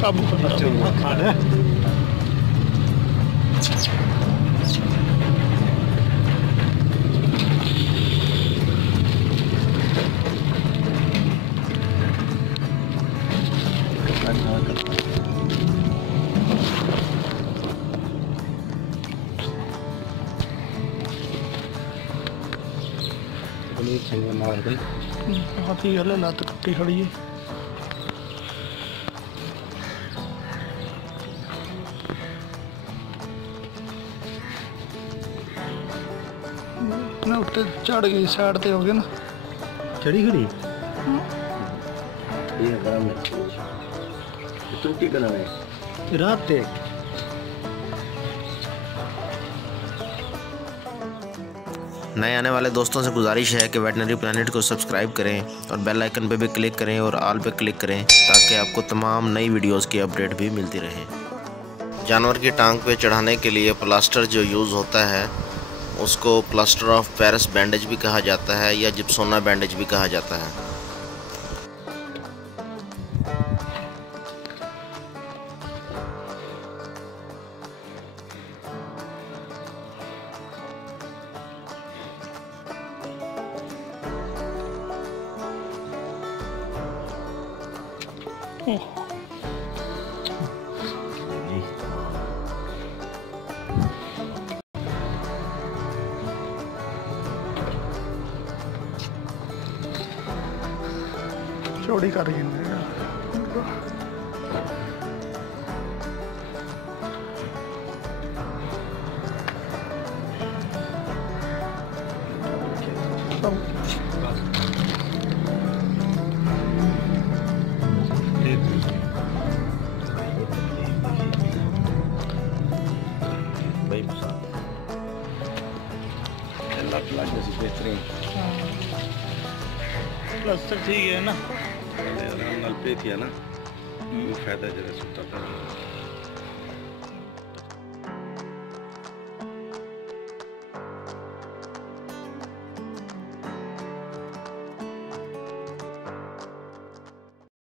काबू करना हाथी गल लत्त टुटी खड़ी है। उत्ते चढ़ गई साइड ते हो गए ना चढ़ी खड़ी टूटी रात ते नए आने वाले दोस्तों से गुजारिश है कि वेटनरी प्लैनेट को सब्सक्राइब करें और बेल आइकन पे भी क्लिक करें और ऑल पे क्लिक करें ताकि आपको तमाम नई वीडियोस की अपडेट भी मिलती रहे। जानवर की टांग पे चढ़ाने के लिए प्लास्टर जो यूज़ होता है उसको प्लास्टर ऑफ पेरिस बैंडेज भी कहा जाता है या जिप्सोना बैंडेज भी कहा जाता है। चौड़ी कर रही है प्लास्टर ठीक है ना पे थी ना फायदा जरा सुता था।